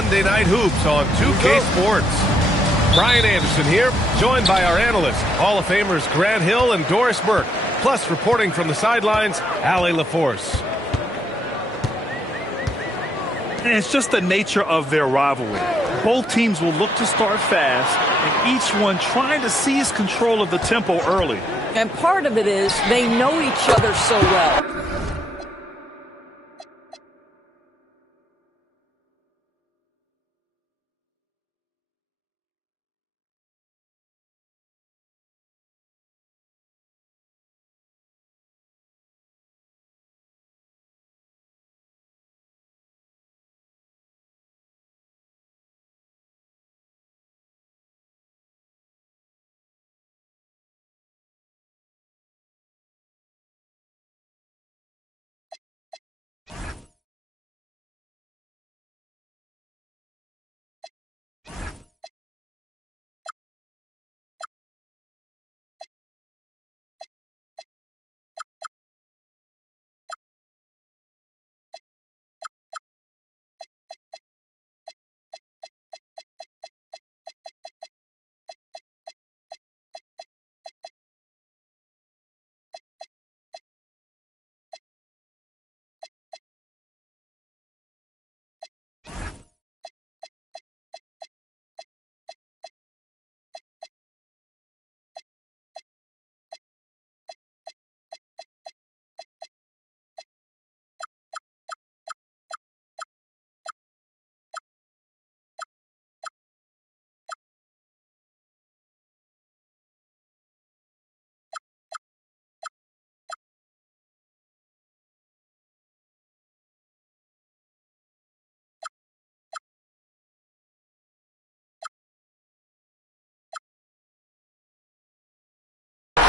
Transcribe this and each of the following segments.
Monday Night Hoops on 2K Sports. Brian Anderson here, joined by our analysts, Hall of Famers Grant Hill and Doris Burke. Plus, reporting from the sidelines, Allie LaForce. And it's just the nature of their rivalry. Both teams will look to start fast, and each one trying to seize control of the tempo early. And part of it is they know each other so well.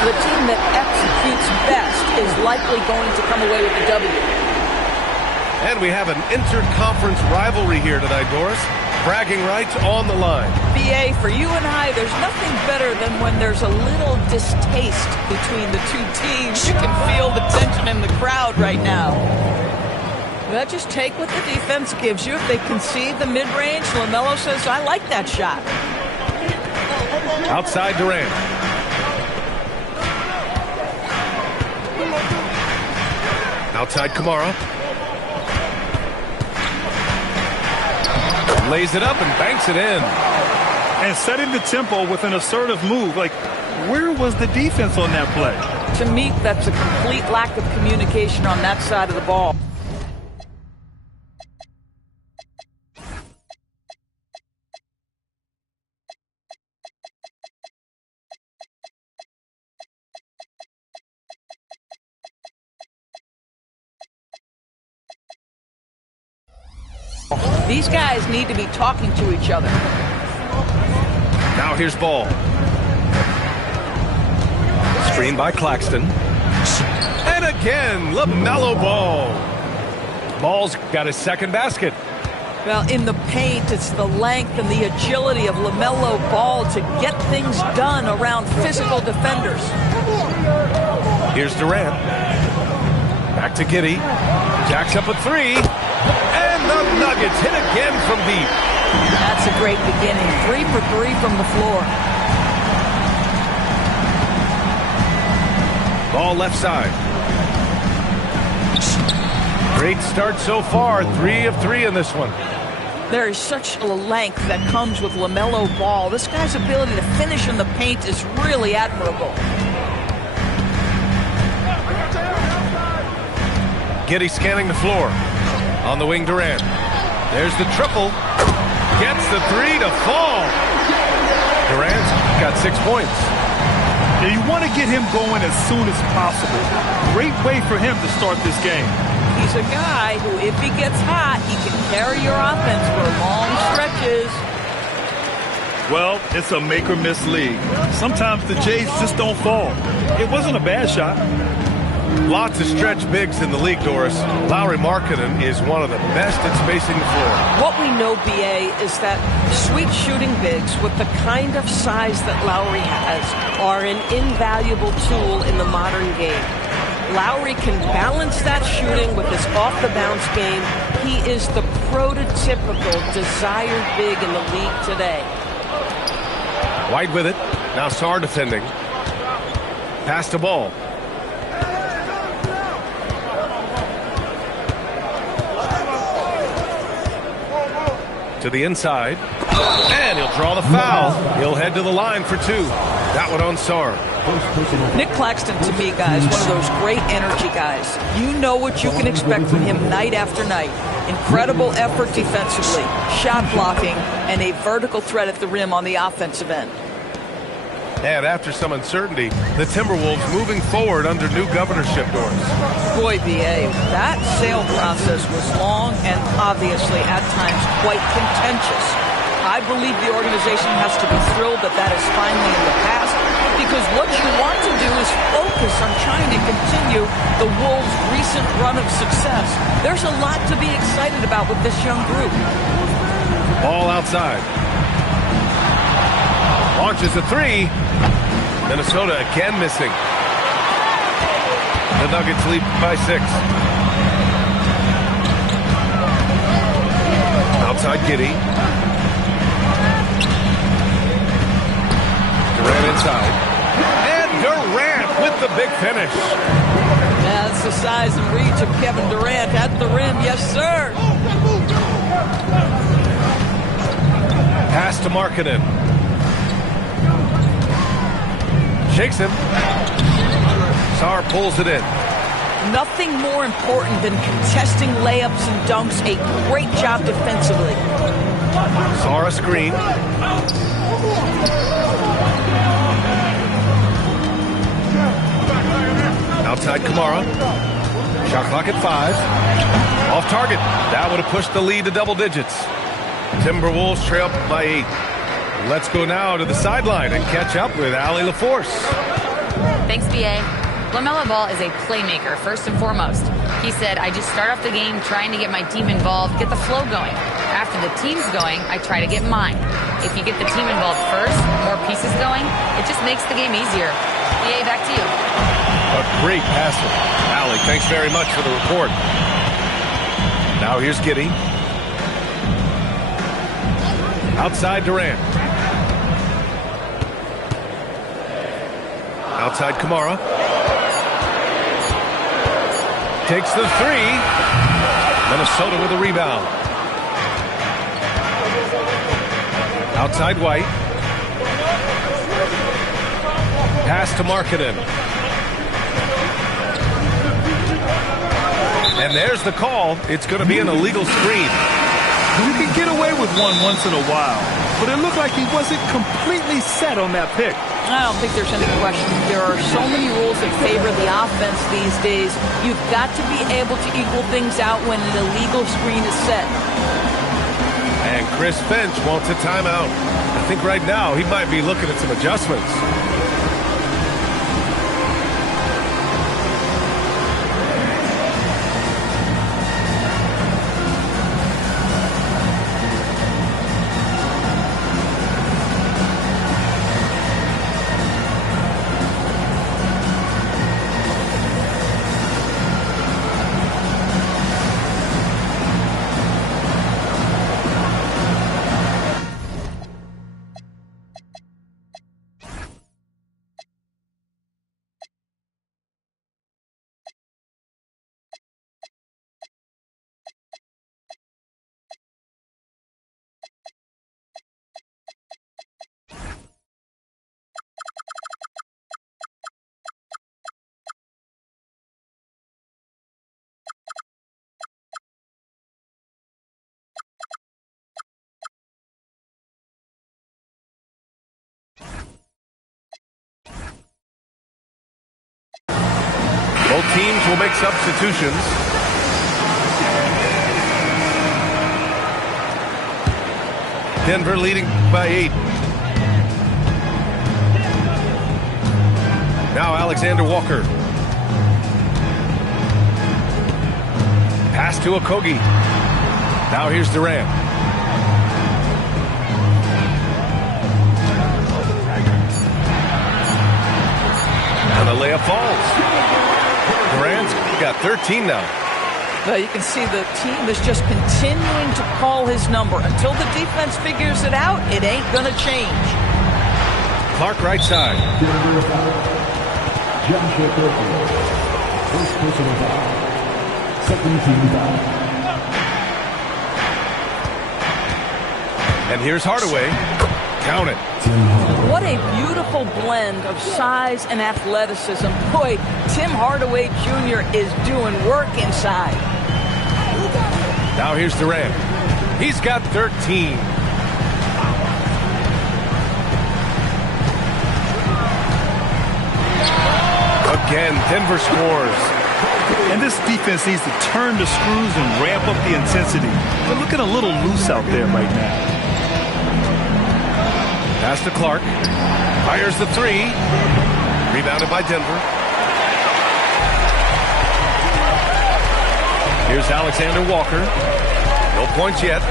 The team that executes best is likely going to come away with the W. And we have an interconference rivalry here tonight, Doris. Bragging rights on the line. BA, for you and I, there's nothing better than when there's a little distaste between the two teams. You can feel the tension in the crowd right now. Well, just take what the defense gives you. If they concede the mid-range, LaMelo says, I like that shot. Outside Durant. Outside Kamara. Lays it up and banks it in. And setting the tempo with an assertive move. Like, where was the defense on that play? To me, that's a complete lack of communication on that side of the ball. These guys need to be talking to each other. Now here's Ball. Screen by Claxton. And again, LaMelo Ball. Ball's got his second basket. Well, in the paint, it's the length and the agility of LaMelo Ball to get things done around physical defenders. Here's Durant. Back to Giddey. Jacks up a three. And the Nuggets hit again from deep. That's a great beginning. 3 for 3 from the floor. Ball left side. Great start so far. 3 of 3 in this one. There is such a length that comes with LaMelo Ball. This guy's ability to finish in the paint is really admirable. Giddey scanning the floor. On the wing, Durant. There's the triple. Gets the three to fall. Durant's got 6 points. Now you want to get him going as soon as possible. Great way for him to start this game. He's a guy who, if he gets hot, he can carry your offense for long stretches. Well, it's a make-or-miss league. Sometimes the Jays just don't fall. It wasn't a bad shot. Lots of stretch bigs in the league, Doris. Lauri Markkanen is one of the best at spacing the floor. What we know, BA, is that sweet shooting bigs with the kind of size that Lauri has are an invaluable tool in the modern game. Lauri can balance that shooting with his off-the-bounce game. He is the prototypical desired big in the league today. White with it. Now Sarr defending. Pass to Ball. To the inside. And he'll draw the foul. He'll head to the line for two. That one on Sarr. Nick Claxton, to me, guys, one of those great energy guys. You know what you can expect from him night after night. Incredible effort defensively, shot blocking, and a vertical threat at the rim on the offensive end. And after some uncertainty, the Timberwolves moving forward under new governorship, Doris. Boy, B.A., that sale process was long and obviously at times quite contentious. I believe the organization has to be thrilled that that is finally in the past, because what you want to do is focus on trying to continue the Wolves' recent run of success. There's a lot to be excited about with this young group. Ball outside. Launches a three. Minnesota again missing. The Nuggets lead by 6. Outside Giddey. Durant inside. And Durant with the big finish. Yeah, that's the size and reach of Kevin Durant at the rim. Yes, sir. Pass to Markkanen. Shakes him. Sarr pulls it in. Nothing more important than contesting layups and dunks. A great job defensively. Sarr a screen. Outside Kamara. Shot clock at 5. Off target. That would have pushed the lead to double digits. Timberwolves trail by 8. Let's go now to the sideline and catch up with Allie LaForce. Thanks, B.A. LaMelo Ball is a playmaker, first and foremost. He said, I just start off the game trying to get my team involved, get the flow going. After the team's going, I try to get mine. If you get the team involved first, more pieces going, it just makes the game easier. B.A., back to you. A great passer. Allie, thanks very much for the report. Now here's Giddey. Outside Durant. Outside Kamara. Takes the three. Minnesota with a rebound. Outside White. Pass to Markkanen. And there's the call. It's going to be an illegal screen. You can get away with one once in a while, but it looked like he wasn't completely set on that pick. I don't think there's any question. There are so many rules that favor the offense these days. You've got to be able to equal things out when an illegal screen is set. And Chris Finch wants a timeout. I think right now he might be looking at some adjustments. Both teams will make substitutions. Denver leading by 8. Now Alexander Walker. Pass to Okogie. Now here's Durant. And the layup falls. Durant's got 13 now. Well, you can see the team is just continuing to call his number. Until the defense figures it out, it ain't going to change. Clark right side. Joshua Perkins. First personal foul. Second team foul. And here's Hardaway. Count it. What a beautiful blend of size and athleticism. Boy, Tim Hardaway Jr. is doing work inside. Now here's Durant. He's got 13. Again, Denver scores. And this defense needs to turn the screws and ramp up the intensity. They're looking a little loose out there right now. Pass to Clark. Fires the three. Rebounded by Denver. Here's Alexander Walker. No points yet.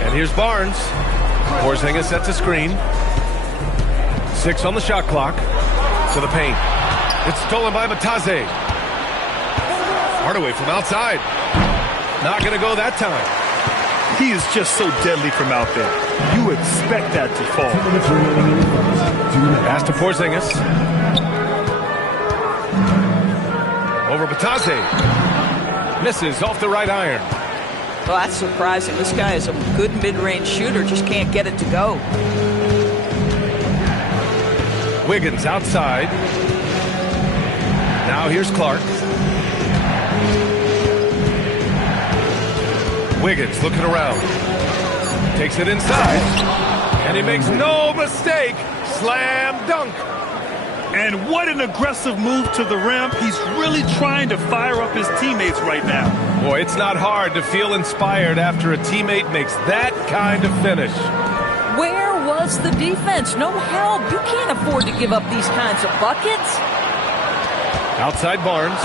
And here's Barnes. Porzingis sets a screen. 6 on the shot clock. To the paint. It's stolen by Matazze. Hardaway from outside. Not going to go that time. He is just so deadly from out there. You expect that to fall. Pass to Porzingis. Over Matazze. Misses off the right iron. Well, that's surprising. This guy is a good mid-range shooter, just can't get it to go. Wiggins outside. Now here's Clark. Wiggins looking around. Takes it inside. And he makes no mistake. Slam dunk. And what an aggressive move to the rim. He's really trying to fire up his teammates right now. Boy, it's not hard to feel inspired after a teammate makes that kind of finish. Where was the defense? No help. You can't afford to give up these kinds of buckets. Outside Barnes.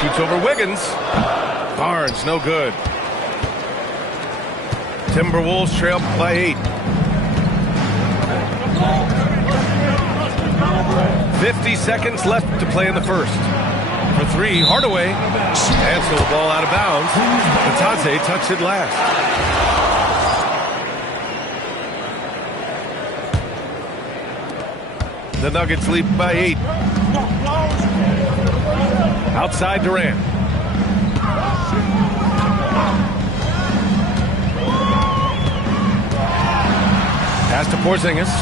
Shoots over Wiggins. Barnes, no good. Timberwolves trail by 8. 50 seconds left to play in the first. For 3, Hardaway. Cancel the ball out of bounds. Matazze touched it last. The Nuggets lead by 8. Outside Durant. Pass to Porzingis.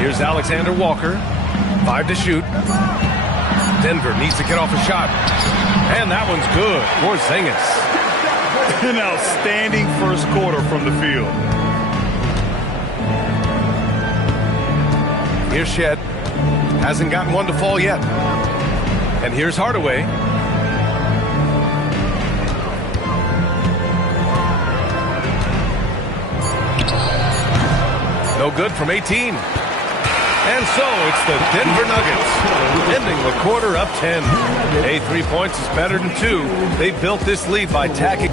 Here's Alexander Walker. 5 to shoot. Denver needs to get off a shot. And that one's good. Porzingis. An outstanding first quarter from the field. Here's Shed. Hasn't gotten one to fall yet. And here's Hardaway. No good from 18. And so it's the Denver Nuggets ending the quarter up 10. 3 points is better than 2. They built this lead by tacking.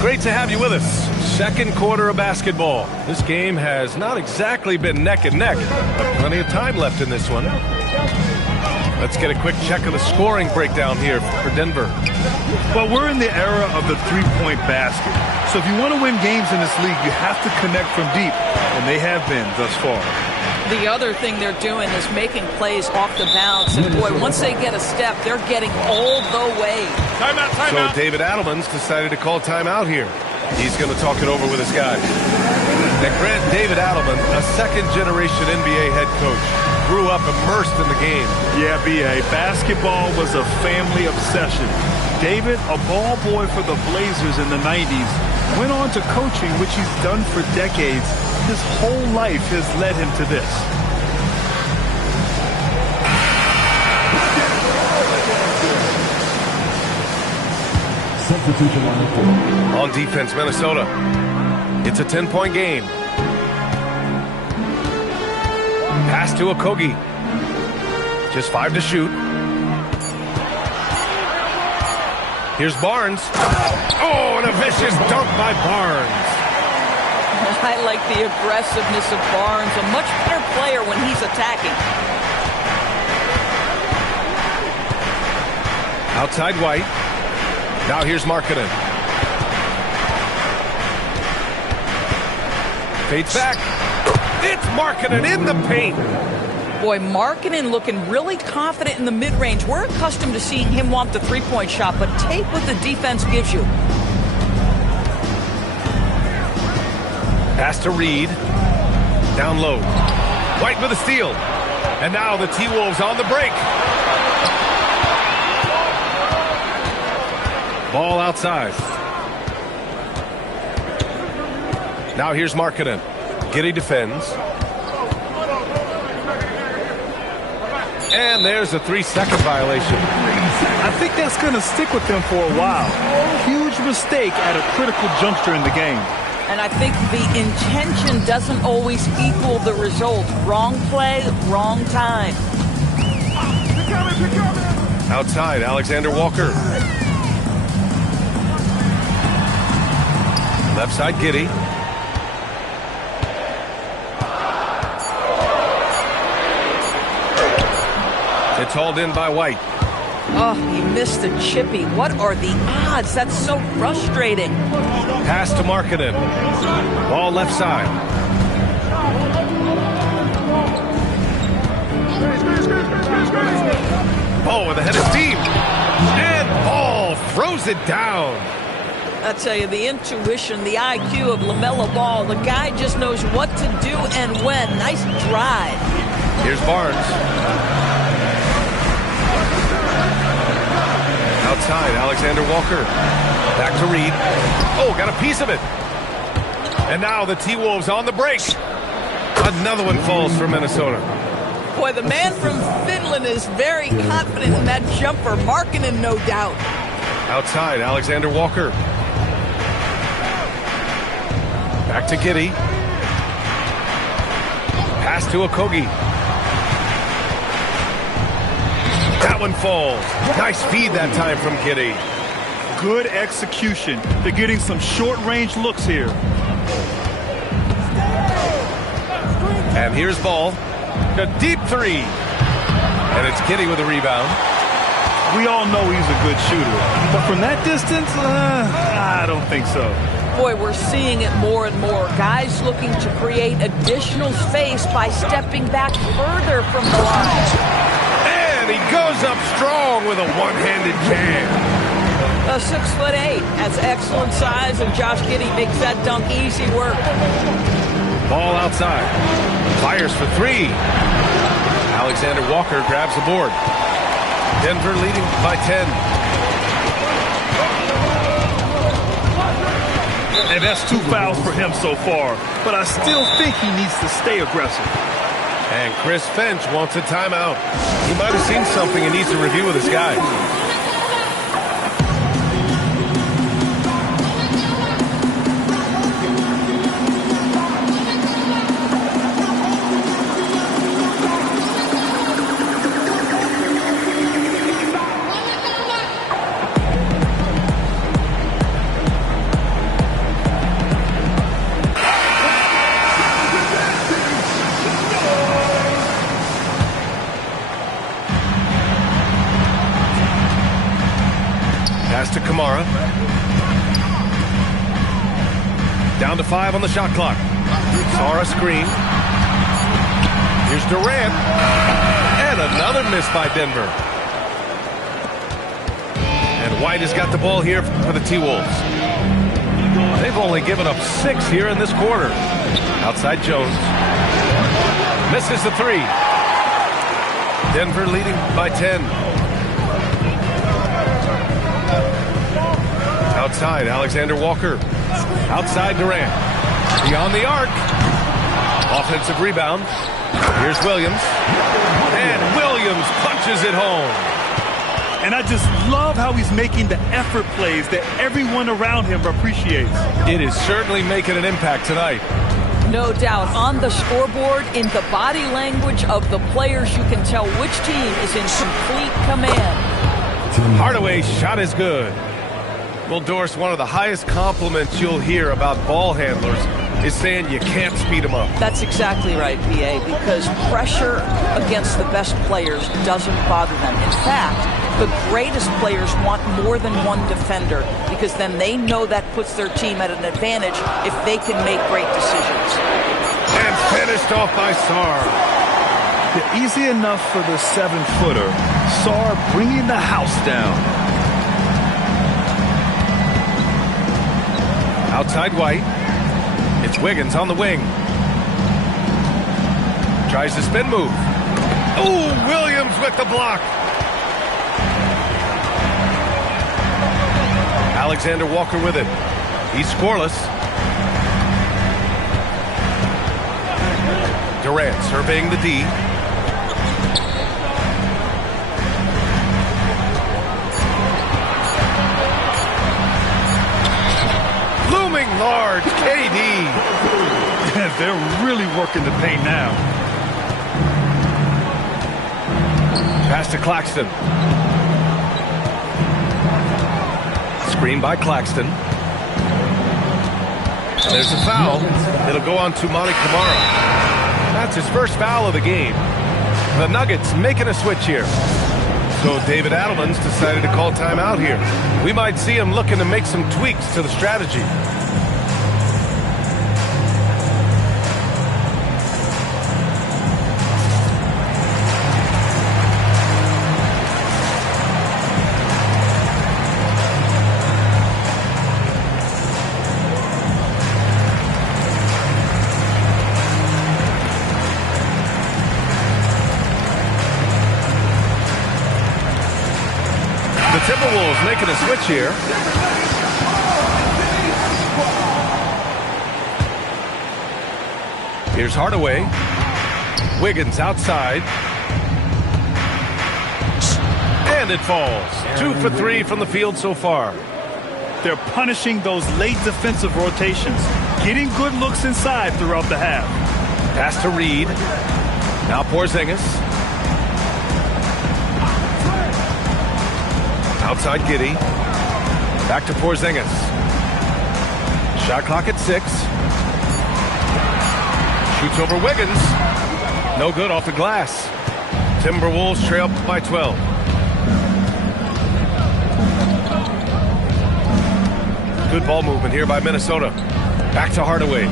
Great to have you with us. Second quarter of basketball. This game has not exactly been neck and neck, but plenty of time left in this one. Let's get a quick check of the scoring breakdown here for Denver. Well, we're in the era of the three-point basket. So if you want to win games in this league, you have to connect from deep, and they have been thus far. The other thing they're doing is making plays off the bounce. And, boy, once they get a step, they're getting all the way. Timeout. So David Adelman's decided to call timeout here. He's going to talk it over with his guys. And Grant, David Adelman, a second-generation NBA head coach, grew up immersed in the game. Yeah, B.A., basketball was a family obsession. David, a ball boy for the Blazers in the 90s, went on to coaching, which he's done for decades. His whole life has led him to this. Substitution on the floor. On defense, Minnesota. It's a 10-point game. Pass to Okogie. Just 5 to shoot. Here's Barnes. Oh, and a vicious dunk by Barnes. I like the aggressiveness of Barnes, a much better player when he's attacking. Outside White. Now here's Markkanen. Fades back. It's Markkanen in the paint. Boy, Markkanen looking really confident in the mid-range. We're accustomed to seeing him want the three-point shot, but take what the defense gives you. Pass to Reed. Down low. White with a steal. And now the T-Wolves on the break. Ball outside. Now here's Markkanen. Giddey defends. And there's a 3-second violation. I think that's going to stick with them for a while. Huge mistake at a critical juncture in the game. And I think the intention doesn't always equal the result. Wrong play, wrong time. Outside, Alexander Walker. Left side, Giddey. It's hauled in by White. Oh, he missed the chippy. What are the odds? That's so frustrating. Pass to Markkanen. Ball left side. Ball with a head of steam. And Ball throws it down. I tell you, the intuition, the IQ of LaMelo Ball, the guy just knows what to do and when. Nice drive. Here's Barnes. Outside, Alexander Walker. Back to Reed. Oh, got a piece of it. And now the T-Wolves on the break. Another one falls for Minnesota. Boy, the man from Finland is very confident in that jumper. Markkanen, no doubt. Outside, Alexander Walker. Back to Giddey. Pass to Okogie. That one falls. Nice feed that time from Giddey. Good execution. They're getting some short-range looks here. And here's Ball. A deep three. And it's Giddey with a rebound. We all know he's a good shooter. But from that distance, I don't think so. Boy, we're seeing it more and more. Guys looking to create additional space by stepping back further from the line. And he goes up strong with a one-handed jam. A 6'8" has excellent size, and Josh Giddey makes that dunk easy work. Ball outside. Fires for three. Alexander Walker grabs the board. Denver leading by 10. And that's 2 fouls for him so far. But I still think he needs to stay aggressive. And Chris Finch wants a timeout. He might have seen something and needs to review with his guys. Pass to Kamara. Down to 5 on the shot clock. Saw a screen. Here's Durant. And another miss by Denver. And White has got the ball here for the T-Wolves. They've only given up 6 here in this quarter. Outside Jones. Misses the 3. Denver leading by 10. Outside, Alexander Walker. Outside, Durant. Beyond the arc. Offensive rebound. Here's Williams. And Williams punches it home. And I just love how he's making the effort plays that everyone around him appreciates. It is certainly making an impact tonight. No doubt. On the scoreboard, in the body language of the players, you can tell which team is in complete command. Hardaway's shot is good. Well, Doris, one of the highest compliments you'll hear about ball handlers is saying you can't speed them up. That's exactly right, B.A., because pressure against the best players doesn't bother them. In fact, the greatest players want more than one defender because then they know that puts their team at an advantage if they can make great decisions. And finished off by Sarr. Yeah, easy enough for the 7-footer. Sarr bringing the house down. Outside White. It's Wiggins on the wing. Tries the spin move. Oh, Williams with the block. Alexander Walker with it. He's scoreless. Durant surveying the D. Looming large, KD. They're really working the paint now. Pass to Claxton. Screen by Claxton. There's a foul. It'll go on to Monty Kamara. That's his first foul of the game. The Nuggets making a switch here. So David Adelman's decided to call timeout here. We might see him looking to make some tweaks to the strategy. Timberwolves making a switch here. Here's Hardaway. Wiggins outside. And it falls. 2 for 3 from the field so far. They're punishing those late defensive rotations, getting good looks inside throughout the half. Pass to Reed. Now Porzingis. Outside Giddey. Back to Porzingis. Shot clock at 6. Shoots over Wiggins. No good off the glass. Timberwolves trail by 12. Good ball movement here by Minnesota. Back to Hardaway.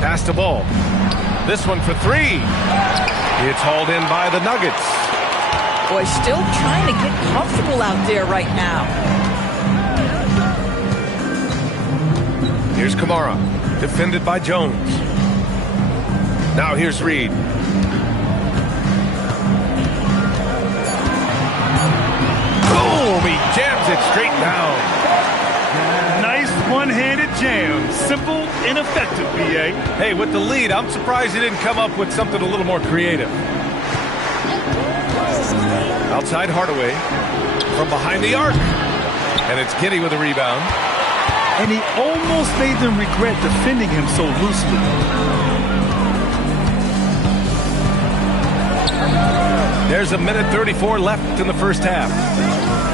Pass the ball. This one for 3. It's hauled in by the Nuggets. Boy, still trying to get comfortable out there right now. Here's Kamara, defended by Jones. Now here's Reed. Boom! He jams it straight down. Nice one-handed jam. Simple and effective, B.A. Hey, with the lead, I'm surprised he didn't come up with something a little more creative. Outside Hardaway from behind the arc. And it's Giddey with a rebound. And he almost made them regret defending him so loosely. There's 1:34 left in the first half.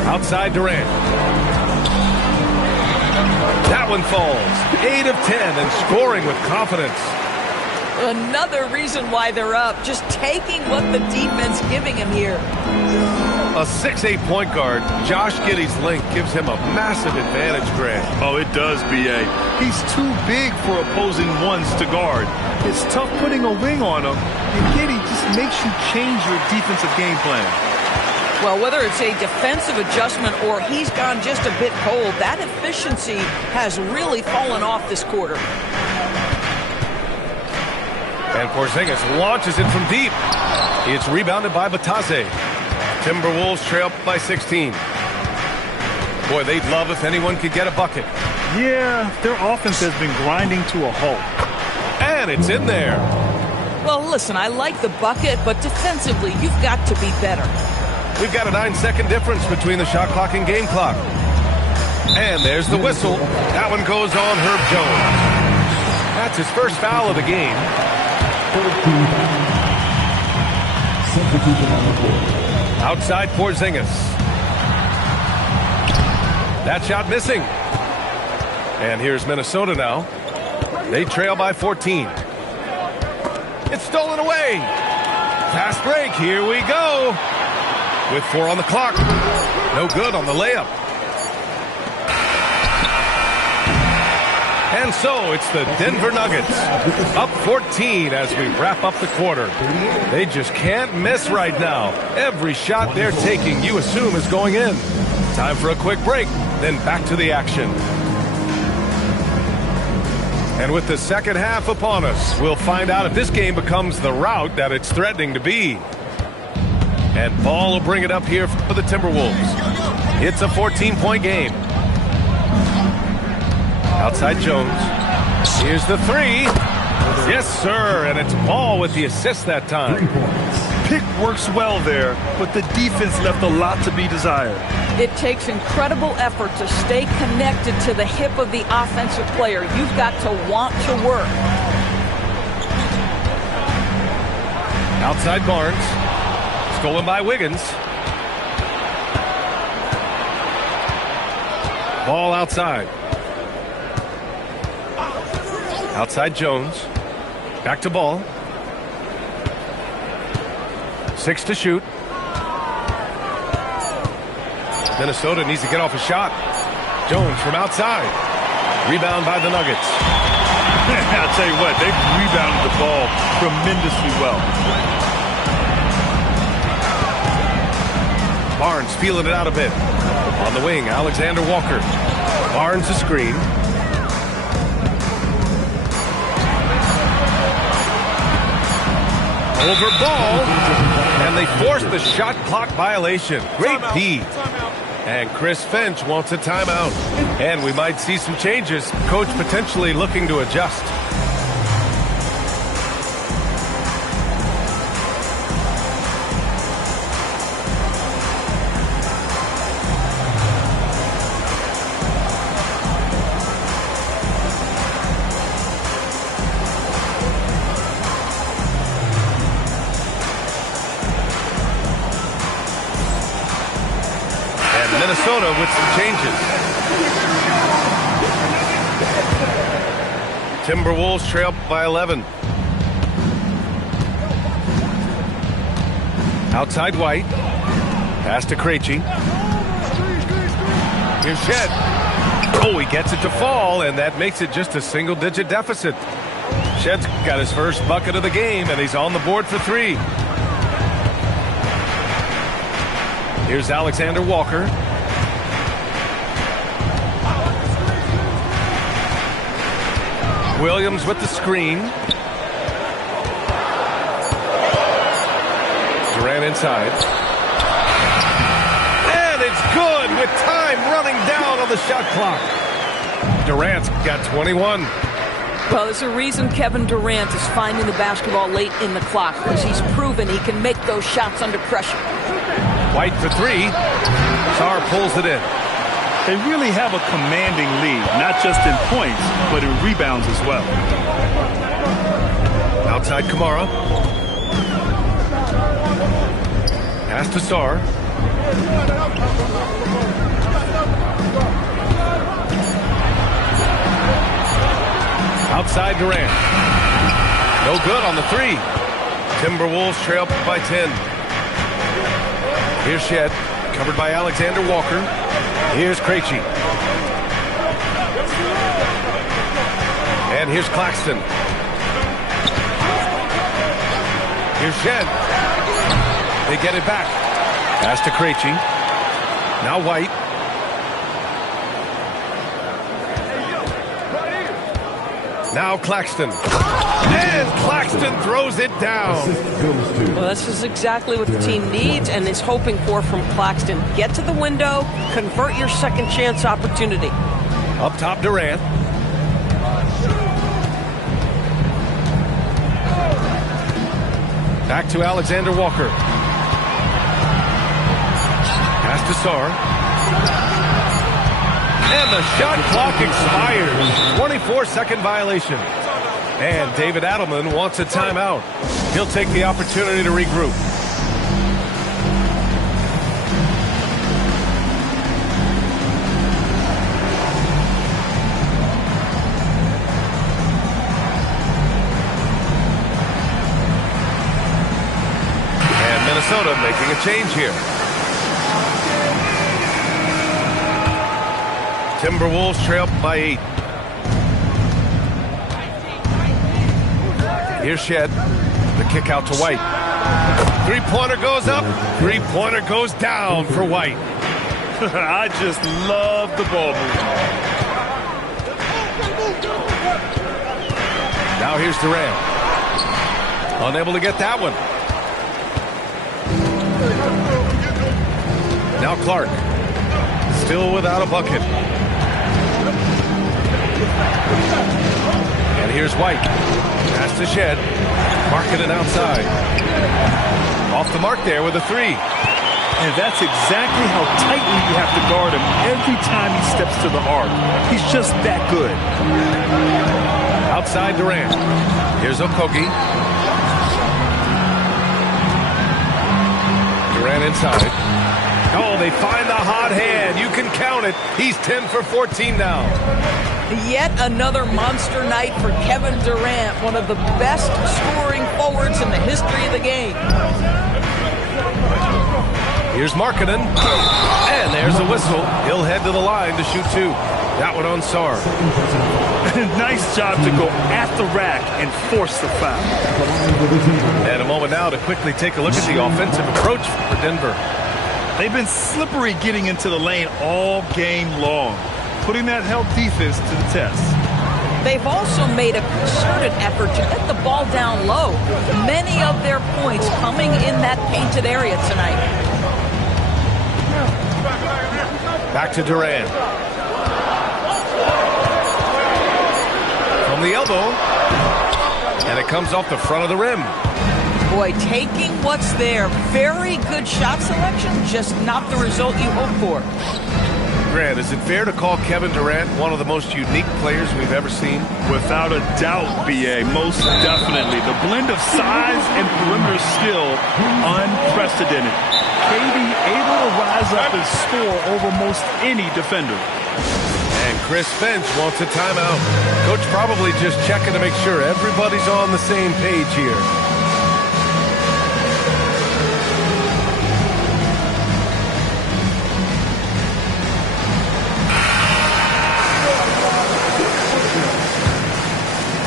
Outside Durant. That one falls. 8 of 10 and scoring with confidence. Another reason why they're up. Just taking what the defense giving him here. A 6'8" point guard, Josh Giddey's length gives him a massive advantage, Grant. Oh, it does, B.A. He's too big for opposing ones to guard. It's tough putting a wing on him, and Giddey just makes you change your defensive game plan. Well, whether it's a defensive adjustment or he's gone just a bit cold, that efficiency has really fallen off this quarter. And Porzingis launches it from deep. It's rebounded by Batase. Timberwolves trail by 16. Boy, they'd love if anyone could get a bucket. Yeah, their offense has been grinding to a halt. And it's in there. Well, listen, I like the bucket, but defensively, you've got to be better. We've got a 9-second difference between the shot clock and game clock. And there's the whistle. That one goes on Herb Jones. That's his first foul of the game. Outside Porzingis. That shot missing. And here's Minnesota now. They trail by 14. It's stolen away. Fast break. Here we go. With 4 on the clock. No good on the layup. And so it's the Denver Nuggets up 14 as we wrap up the quarter. They just can't miss right now. Every shot they're taking, you assume, is going in. Time for a quick break, then back to the action. And with the second half upon us, we'll find out if this game becomes the rout that it's threatening to be. And Ball will bring it up here for the Timberwolves. It's a 14-point game. Outside Jones. Here's the 3. Yes, sir. And it's Ball with the assist that time. Pick works well there, but the defense left a lot to be desired. It takes incredible effort to stay connected to the hip of the offensive player. You've got to want to work. Outside Barnes. Stolen by Wiggins. Ball outside. Outside Jones. Back to Ball. 6 to shoot. Minnesota needs to get off a shot. Jones from outside. Rebound by the Nuggets. I'll tell you what, they've rebounded the ball tremendously well. Barnes feeling it out a bit. On the wing, Alexander Walker. Barnes a screen. Over Ball, and they force the shot clock violation. Great D. And Chris Finch wants a timeout. And we might see some changes. Coach potentially looking to adjust. Minnesota with some changes. Timberwolves trail by 11. Outside White. Pass to Krejci. Here's Shed. Oh, he gets it to fall, and that makes it just a single-digit deficit. Shed's got his first bucket of the game, and he's on the board for 3. Here's Alexander Walker. Williams with the screen. Durant inside. And it's good with time running down on the shot clock. Durant's got 21. Well, there's a reason Kevin Durant is finding the basketball late in the clock, because he's proven he can make those shots under pressure. White for 3. Sarr pulls it in. They really have a commanding lead, not just in points, but in rebounds as well. Outside Kamara. Pass to Sarr. Outside Durant. No good on the 3. Timberwolves trail by 10. Here's Shed, covered by Alexander Walker. Here's Krejci. And here's Claxton. Here's Shed. They get it back. Pass to Krejci. Now White. Now Claxton. And Claxton throws it down. Well, this is exactly what the team needs and is hoping for from Claxton. Get to the window, convert your second chance opportunity. Up top, Durant. Back to Alexander Walker. Pass to Sarr. And the shot clock expires. 24-second violation. And David Adelman wants a timeout. He'll take the opportunity to regroup. Minnesota making a change here. Timberwolves trail by 8. Here's Shed. The kick out to White. Three-pointer goes up. Three-pointer goes down for White. I just love the ball movement. Now here's Durant. Unable to get that one. Now Clark. Still without a bucket. And here's White. Pass to Shed. Marking it outside. Off the mark there with a 3. And that's exactly how tightly you have to guard him every time he steps to the arc. He's just that good. Outside Durant. Here's Okogie. Durant inside. Oh, they find the hot hand. You can count it. He's 10 for 14 now. Yet another monster night for Kevin Durant, one of the best scoring forwards in the history of the game. Here's Markkanen. And there's a whistle. He'll head to the line to shoot 2. That one on Sarr. Nice job to go at the rack and force the foul. And a moment now to quickly take a look at the offensive approach for Denver. They've been slippery getting into the lane all game long, putting that help defense to the test. They've also made a concerted effort to get the ball down low. Many of their points coming in that painted area tonight. Back to Durant. From the elbow. And it comes off the front of the rim. Boy, taking what's there. Very good shot selection, just not the result you hope for. Grant, is it fair to call Kevin Durant one of the most unique players we've ever seen? Without a doubt, B.A., most definitely. The blend of size and perimeter skill, unprecedented. KD able to rise up and score over most any defender. And Chris Finch wants a timeout. Coach probably just checking to make sure everybody's on the same page here.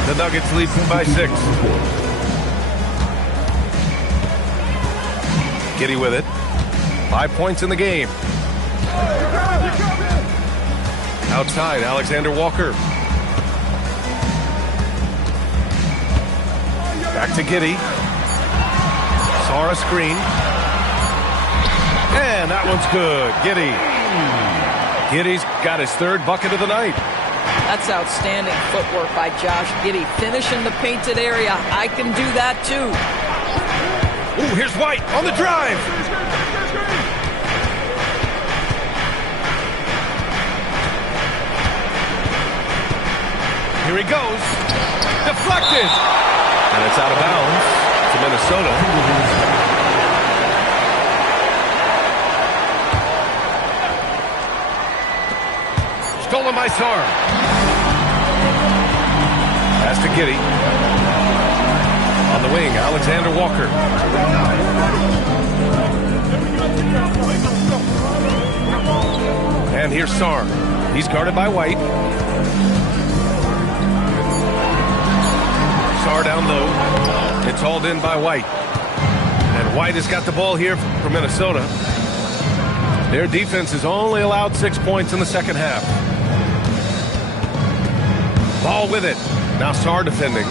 The Nuggets lead by 6. Giddey with it. 5 points in the game. Outside, Alexander Walker. Back to Giddey. Sarr screen. And that one's good. Giddey. Giddey's got his 3rd bucket of the night. That's outstanding footwork by Josh Giddey. Finish in the painted area. I can do that too. Ooh, here's White on the drive. Here he goes. Deflected. And it's out of bounds to Minnesota. Stolen by Sarr. Pass to Giddey. On the wing, Alexander Walker. And here's Sarr. He's guarded by White. Sarr down low. It's hauled in by White. And White has got the ball here for Minnesota. Their defense has only allowed 6 points in the second half. Ball with it. Now Sarr defending.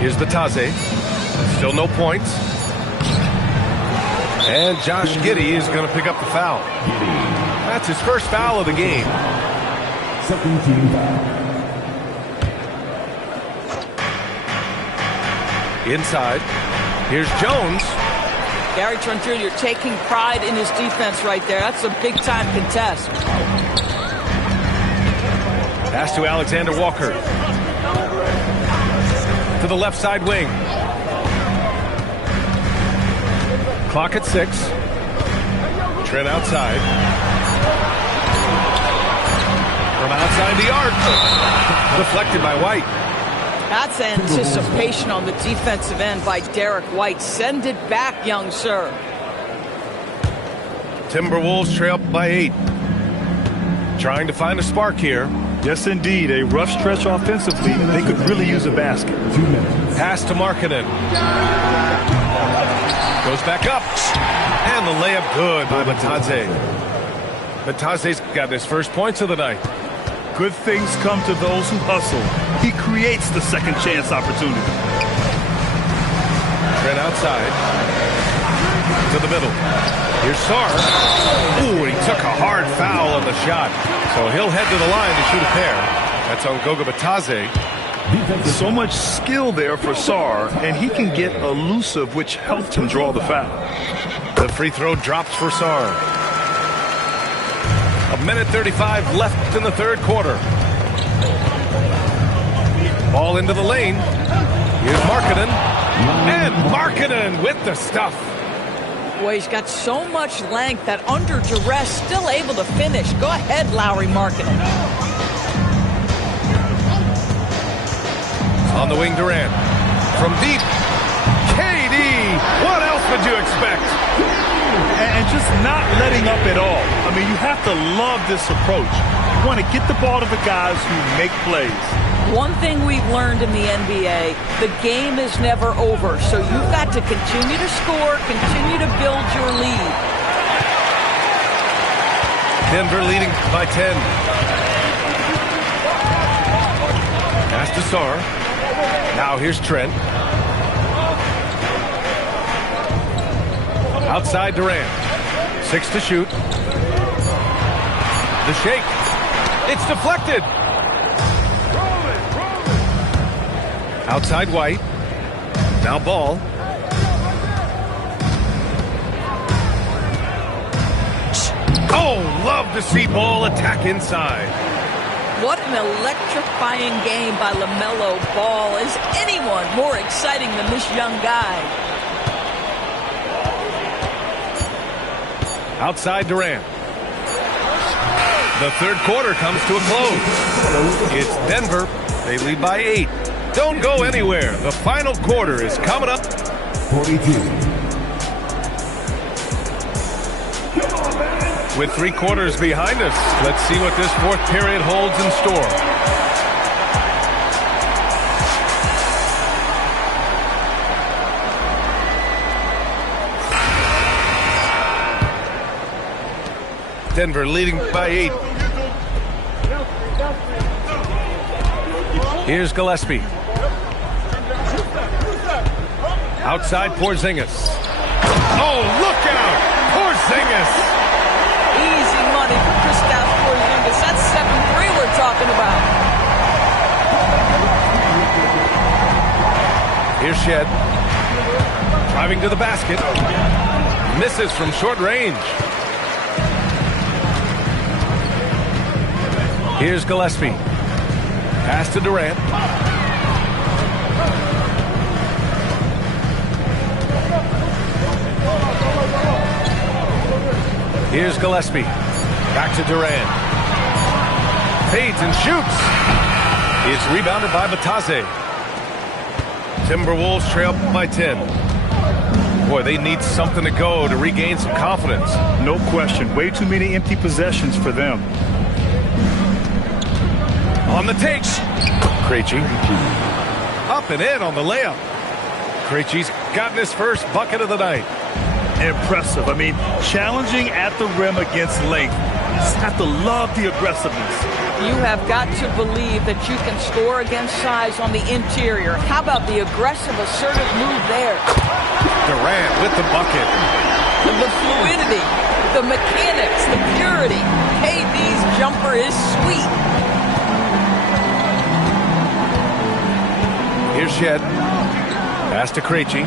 Here's Bitadze. Still no points. And Josh Giddey is going to pick up the foul. That's his first foul of the game. Second team foul. Inside. Here's Jones. Gary Trent Jr. taking pride in his defense right there. That's a big-time contest. Pass to Alexander Walker. To the left side wing. Clock at 6. Trent outside. From outside the arc. Deflected by White. That's anticipation on the defensive end by Derek White. Send it back, young sir. Timberwolves trail by 8. Trying to find a spark here. Yes, indeed. A rough stretch offensively. They could really use a basket. 2 minutes. Pass to Markkanen. Goes back up. And the layup good by Bitadze. Bitadze's got his first points of the night. Good things come to those who hustle. He creates the second chance opportunity. Trent outside. To the middle. Here's Sarr. Ooh, and he took a hard foul on the shot. So he'll head to the line to shoot a pair. That's on Goga Bitadze. So much skill there for Sarr, and he can get elusive, which helped him draw the foul. The free throw drops for Sarr. 1:35 left in the third quarter. Ball into the lane. Here's Markkanen. And Markkanen with the stuff. Boy, he's got so much length that under duress, still able to finish. Go ahead, Lauri Markkanen. On the wing, Durant. From deep. KD! What else would you expect? And just not letting up at all. I mean, you have to love this approach. You want to get the ball to the guys who make plays. One thing we've learned in the NBA, the game is never over. So you've got to continue to score, continue to build your lead. Denver leading by 10. Pass to Sarr. Now here's Trent. Outside Durant. 6 to shoot. The shake. It's deflected. Outside White. Now Ball. Oh, love to see Ball attack inside. What an electrifying game by LaMelo Ball. Is anyone more exciting than this young guy? Outside Durant. The third quarter comes to a close. It's Denver. They lead by 8. Don't go anywhere. The final quarter is coming up. 42. With 3 quarters behind us, let's see what this fourth period holds in store. Denver leading by 8. Here's Gillespie. Outside Porzingis. Oh, look out! Porzingis! Easy money for Kristaps Porzingis. That's 7-3 we're talking about. Here's Shed. Driving to the basket. Misses from short range. Here's Gillespie. Pass to Durant. Here's Gillespie. Back to Durant. Fades and shoots. It's rebounded by Bitadze. Timberwolves trail by 10. Boy, they need something to go to regain some confidence. No question. Way too many empty possessions for them. On the take. Krejci. Up and in on the layup. Krejci's gotten his first bucket of the night. Impressive. I mean, challenging at the rim against length. You just have to love the aggressiveness. You have got to believe that you can score against size on the interior. How about the aggressive, assertive move there? Durant with the bucket. The fluidity, the mechanics, the purity. KD's jumper is sweet. Here's Shed. Pass to Krejci.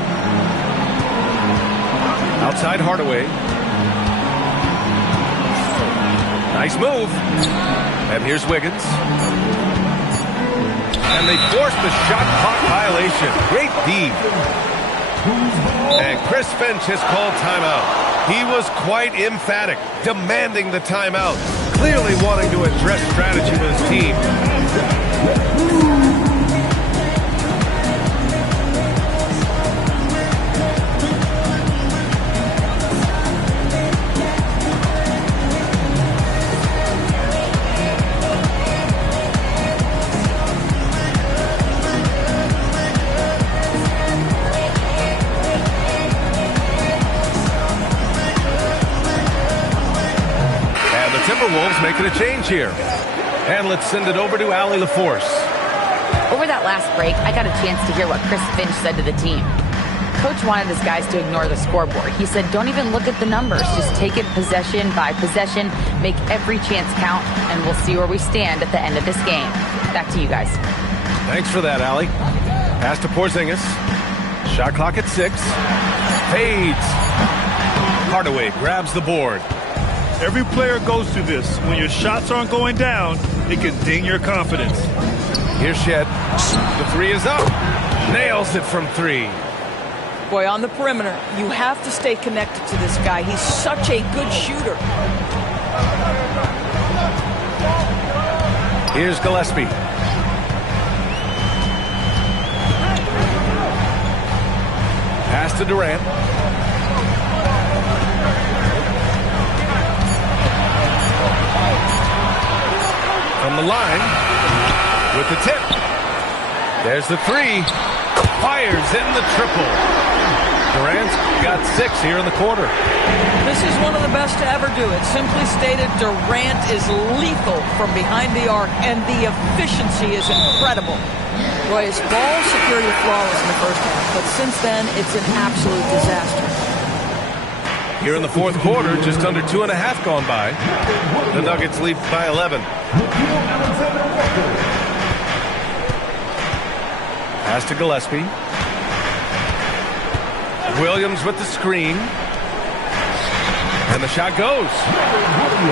Outside Hardaway. Nice move. And here's Wiggins. And they forced the shot clock violation. Great D. And Chris Finch has called timeout. He was quite emphatic, demanding the timeout. Clearly wanting to address strategy with his team. Timberwolves making a change here. And let's send it over to Allie LaForce. Over that last break, I got a chance to hear what Chris Finch said to the team. Coach wanted his guys to ignore the scoreboard. He said, don't even look at the numbers. Just take it possession by possession, make every chance count, and we'll see where we stand at the end of this game. Back to you guys. Thanks for that, Allie. Pass to Porzingis. Shot clock at 6. Fades. Hardaway grabs the board. Every player goes through this. When your shots aren't going down, it can ding your confidence. Here's Shed. The 3 is up. Nails it from 3. Boy, on the perimeter, you have to stay connected to this guy. He's such a good shooter. Here's Gillespie. Pass to Durant. From the line with the tip. There's the 3. Fires in the triple. Durant's got 6 here in the quarter. This is one of the best to ever do it. Simply stated, Durant is lethal from behind the arc, and the efficiency is incredible. Boy, his ball security flawless in the first half, but since then, it's an absolute disaster. Here in the fourth quarter, just under 2.5 gone by. The Nuggets lead by 11. Pass to Gillespie. Williams with the screen. And the shot goes.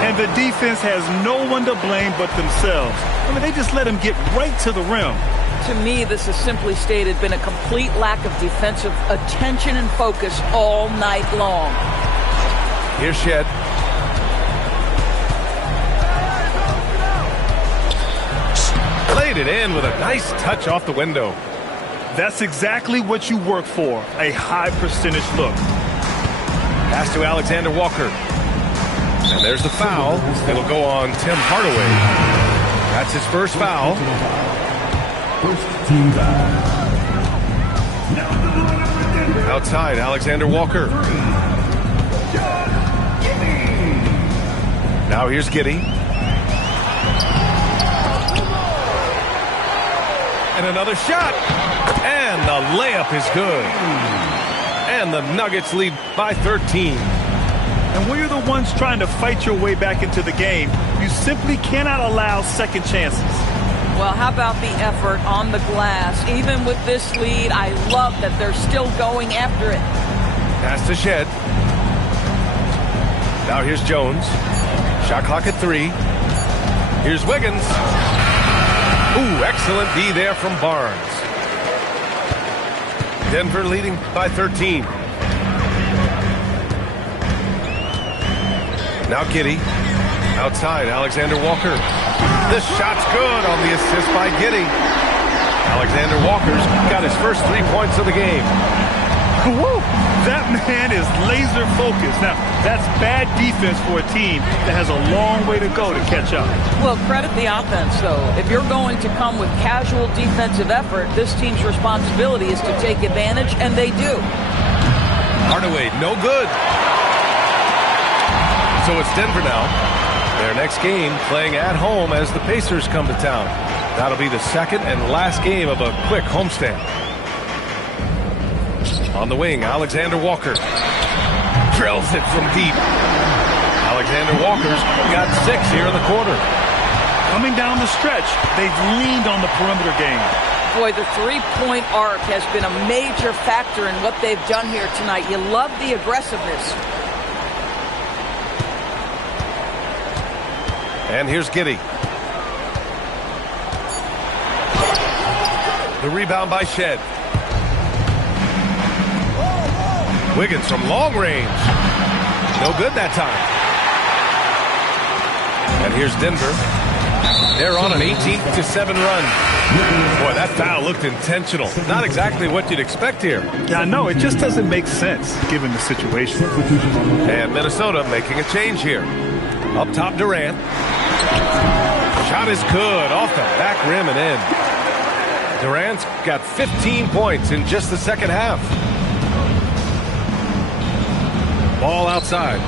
And the defense has no one to blame but themselves. I mean, they just let him get right to the rim. To me, this has simply stated been a complete lack of defensive attention and focus all night long. Here's Shed. Laid it in with a nice touch off the window. That's exactly what you work for, a high percentage look. Pass to Alexander Walker. And there's the foul. It'll go on Tim Hardaway. That's his first foul. First team foul. Outside, Alexander Walker. Now here's Giddey. And another shot. And the layup is good. And the Nuggets lead by 13. And when you're the ones trying to fight your way back into the game, you simply cannot allow second chances. Well, how about the effort on the glass? Even with this lead, I love that they're still going after it. Pass to Shed. Now here's Jones. Shot clock at 3. Here's Wiggins. Ooh, excellent D there from Barnes. Denver leading by 13. Now Giddey. Outside, Alexander Walker. This shot's good on the assist by Giddey. Alexander Walker's got his first 3 points of the game. Woo! That man is laser focused. Now, that's bad defense for a team that has a long way to go to catch up. Well, credit the offense, though. If you're going to come with casual defensive effort, this team's responsibility is to take advantage, and they do. Hardaway, no good. So it's Denver now. Their next game playing at home as the Pacers come to town. That'll be the second and last game of a quick homestand. On the wing, Alexander Walker. Drills it from deep. Alexander Walker's got 6 here in the quarter. Coming down the stretch, they've leaned on the perimeter game. Boy, the three-point arc has been a major factor in what they've done here tonight. You love the aggressiveness. And here's Giddey. The rebound by Shed. Wiggins from long range. No good that time. And here's Denver. They're on an 18-7 run. Boy, that foul looked intentional. Not exactly what you'd expect here. Yeah, no, it just doesn't make sense given the situation. And Minnesota making a change here. Up top, Durant. Shot is good. Off the back rim and in. Durant's got 15 points in just the second half. Ball outside.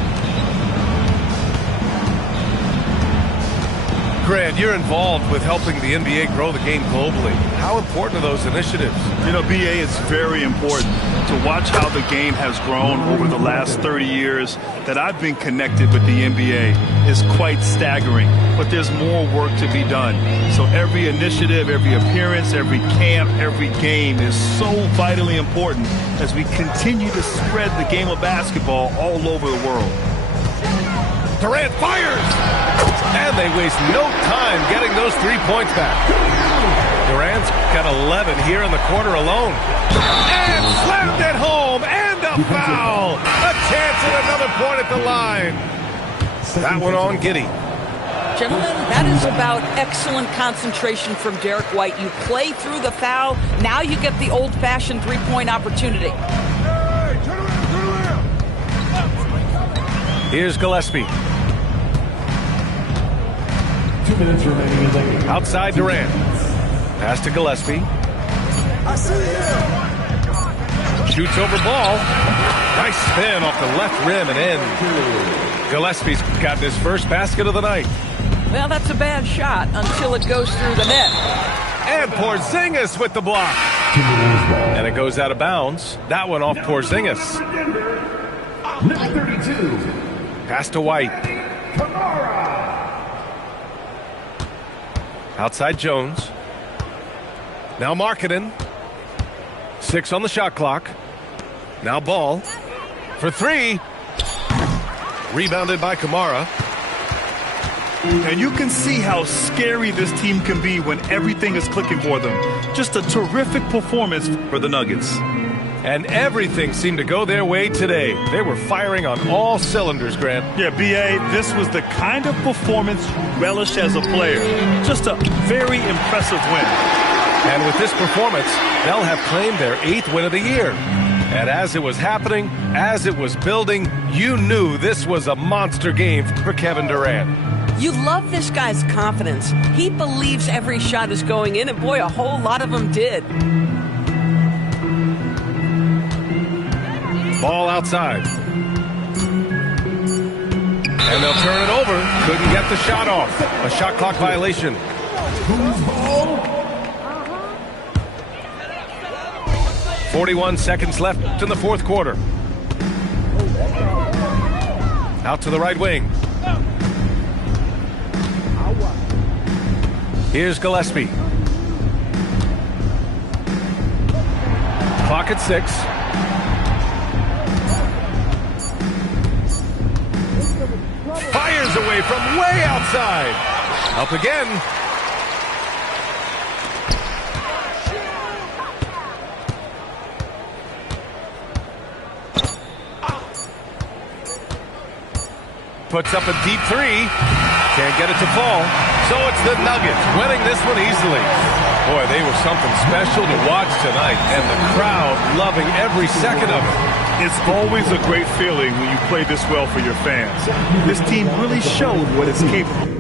Grant, you're involved with helping the NBA grow the game globally. How important are those initiatives? You know, BA, it's very important to watch how the game has grown over the last 30 years that I've been connected with the NBA is quite staggering, but there's more work to be done. So every initiative, every appearance, every camp, every game is so vitally important as we continue to spread the game of basketball all over the world. Durant fires! And they waste no time getting those 3 points back. Durant's got 11 here in the quarter alone. And slammed it home! And a foul! A chance at another point at the line. That one on Giddey. Gentlemen, that is about excellent concentration from Derek White. You play through the foul. Now you get the old-fashioned three-point opportunity. Here's Gillespie. 2 minutes remaining in the game. Outside Durant. Pass to Gillespie. Shoots over ball. Nice spin off the left rim and in. Gillespie's gotten his first basket of the night. Well, that's a bad shot until it goes through the net. And Porzingis with the block. And it goes out of bounds. That one off Porzingis. Number 32. Pass to White. Outside Jones. Now Markkanen. 6 on the shot clock. Now Ball. For 3. Rebounded by Kamara. And you can see how scary this team can be when everything is clicking for them. Just a terrific performance for the Nuggets. And everything seemed to go their way today. They were firing on all cylinders, Grant. Yeah, B.A., this was the kind of performance you relish as a player. Just a very impressive win. And with this performance, they'll have claimed their 8th win of the year. And as it was happening, as it was building, you knew this was a monster game for Kevin Durant. You love this guy's confidence. He believes every shot is going in, and boy, a whole lot of them did. Ball outside. And they'll turn it over. Couldn't get the shot off. A shot clock violation. 41 seconds left in the fourth quarter. Out to the right wing. Here's Gillespie. Clock at 6. Fires away from way outside. Up again. Puts up a deep 3. Can't get it to fall. So it's the Nuggets winning this one easily. Boy, they were something special to watch tonight, and the crowd loving every second of it. It's always a great feeling when you play this well for your fans. This team really showed what it's capable of.